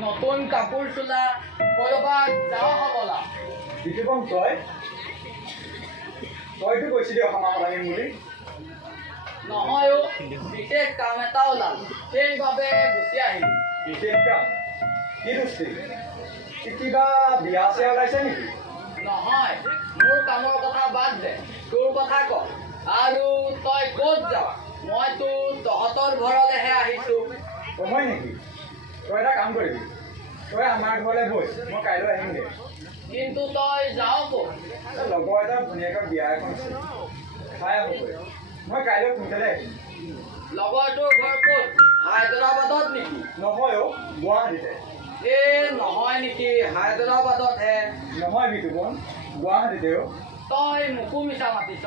নতুন কাপোৰ চোলা কৰবাত যাওঁ হবলা বিতুপন তইতো কৈছিলি অহা মাহত আহিম বুলি নহয় অ' বিশেষ কাম এটা ওলাল সেইবাবে গুচি আহিলো বিশেষ কাম কি দোষী কিবা বিয়া চিয়া ওলাইছে নেকি নহয় মোৰ কামৰ কথা বাদ দে তোৰ কথা ক আৰু তই ক'ত যাৱ মইতো তহঁতৰ ঘৰলৈহে আহিছো সময় নেকি তই এটা কাম কৰিবি তই আমাৰ ঘৰলৈ বৈ মই কাইলৈ আহিমগৈ কিন্তু তই যাৱ ক'ত লগৰ এটা ধুনীয়াকৈ বিয়া এখন আছে খাই আহোঁগৈ মই কাইলৈ সোনকালে আহিম লগৰটোৰ ঘৰ ক'ত হায়দৰাবাদত নেকি নহয় অ' গুৱাহাটীতে নহয় নেকি হায়দৰাবাদতহে নহয় বিতুপন গুৱাহাটীতে অ' তই মোকো মিছা মাতিছ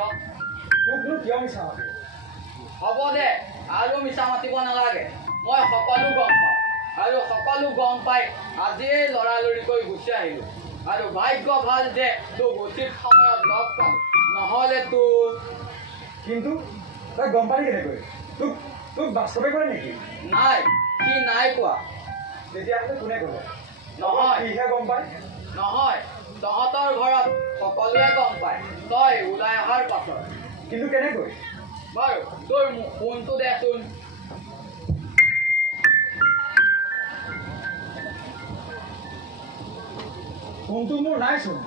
তোকনো কিয় মিছা মাতিম হ'ব দে আৰু মিছা মাতিব নালাগে মই সকলো গম পাওঁ আৰু সকলো গম পাই আজিয়েই লৰালৰিকৈ গুচি আহিলো আৰু ভাগ্য ভাল যে তোক উচিত সময়ত লগ পালো নহ'লে তোক কিন্তু তই গম পালি কেনেকৈ তোক বাস্তৱে কৰে নেকি নাই সি নাই কোৱা তেতিয়াহ'লে কোনে ক'ব নহয় সিহে গম পায় নহয় তহঁতৰ ঘৰত সকলোৱে গম পায় তই ওলাই অহাৰ পাছত কিন্তু কেনেকৈ বাৰু তোৰ ফোনটো দেচোন ফোনটো মোৰ নাইচোন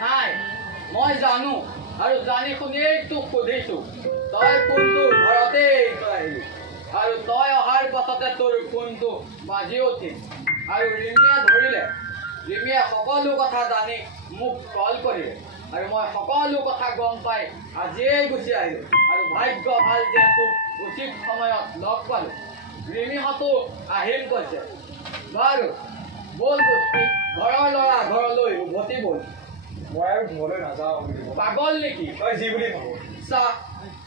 নাই মই জানো আৰু জানি শুনিয়েই তোক সুধিছো তই ফোনটো ঘৰতে এৰি থৈ আহিলি আৰু তই অহাৰ পাছতে তোৰ ফোনটো বাজি উঠিল আৰু ৰিমিয়ে ধৰিলে ৰিমিয়ে সকলো কথা জানি মোক কল কৰিলে আৰু মই সকলো কথা গম পাই আজিয়েই গুচি আহিলো আৰু ভাগ্য ভাল যে তোক উচিত সময়ত লগ পালো ৰিমিহঁতো আহিম কৈছে বাৰু বল দোস্তি ঘৰৰ ল'ৰা ঘৰলৈ উভতি বল মই আৰু ঘৰলৈ নাযাওঁ পাগল নেকি তই যি বুলি ভাব চা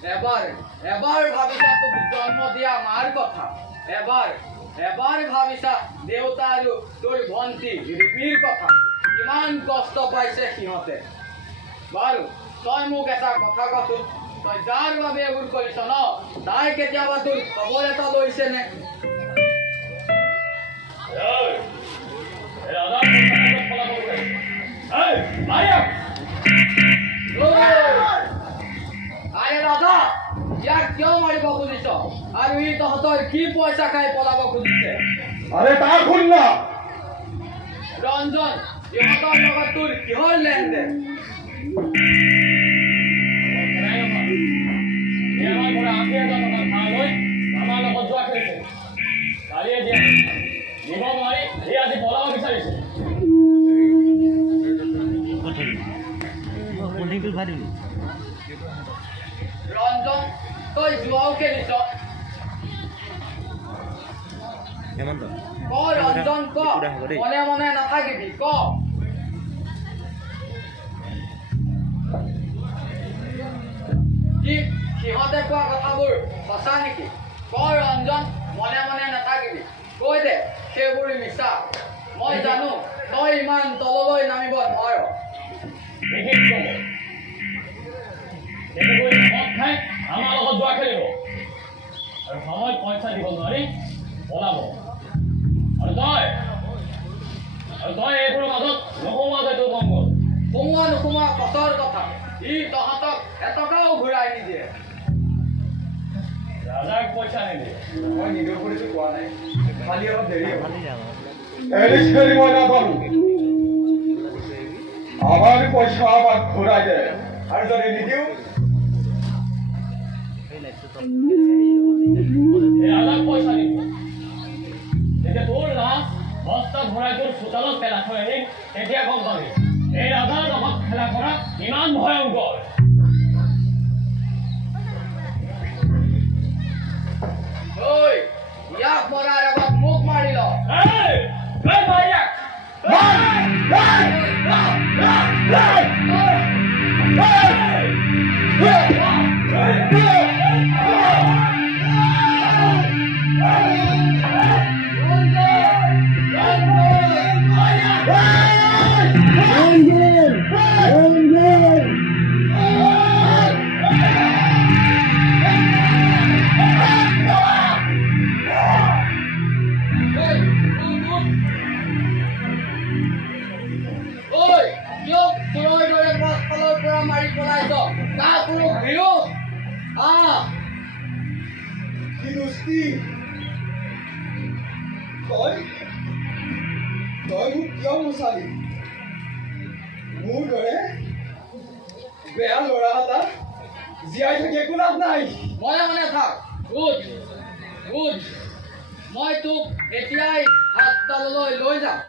এবাৰ ভাবিছা তোক জন্ম দিয়া মাৰ কথা এবাৰ ভাবিছা দেউতা আৰু তোৰ ভণ্টি ৰিমিৰ কথা কিমান কষ্ট পাইছে সিহঁতে বাৰু তই মোক এটা কথা কচোন তই যাৰ বাবে এইবোৰ কৰিছ ন তাই কেতিয়াবা তোৰ খবৰ এটা লৈছেনে আৰে দাদা ইয়াক কিয় মাৰিব খুজিছ আৰু ই তহঁতৰ কি পইচা খাই পলাব খুজিছে আৰে তাৰ শুন না ৰঞ্জন ইহঁতৰ লগত তোৰ কিহৰ লেনদেন আমাৰ লগত যোৱা খেলিছে কালিয়ে দিয়া দিব নোৱাৰি সি আজি পলাব বিচাৰিছে ৰঞ্জন তই জুৱাও খেলিছ ক ৰঞ্জন ক মনে মনে নাথাকিবি ক কি সিহঁতে কোৱা কথাবোৰ সঁচা নেকি ক ৰঞ্জন মনে মনে নাথাকিবি কৈ দে সেইবোৰ মিছা মই জানো তই ইমান তললৈ নামিব নোৱাৰ মদ খাই আমাৰ লগত যোৱা খেলিব আৰু সময়ত পইচা দিব নোৱাৰি পলাব আৰু তই এইবোৰৰ মাজত নোসোমোৱা যে তোৰ মংগল সোমোৱা নোসোমোৱা পাছৰ কথা ই তহঁতক এটকাও ঘূৰাই নিদিয়ে ৰাজাক পইচা নিদিয়ে মই নিদিওঁ বুলিতো কোৱা নাই খালি অলপ দেৰি হ'ব মই নাপালো আমাৰ পইচা আমাক ঘূৰাই দে আৰু যদি নিদিওঁ ৰাজাক পইচা নিদিয়ে তেতিয়া তোৰ লাজ বস্তা ভৰাই তোৰ চোতালত পেলাই থৈ আহিম তেতিয়া গম পাবি এই ৰাজাৰ লগত খেলা কৰা ইমান ভয়ংকৰ ইয়াক মৰাৰ আগত মোক মাৰি ল মাৰি পেলাইছ তাৰ কোনো বিৰোধ কি দোস্তি তই মোক কিয় মোচালি মোৰ দৰে বেয়া ল'ৰা এটা জীয়াই থাকি একো লাভ নাই মনে মনে থাক বুজ বুজ মই তোক এতিয়াই হাততাললৈ লৈ যাম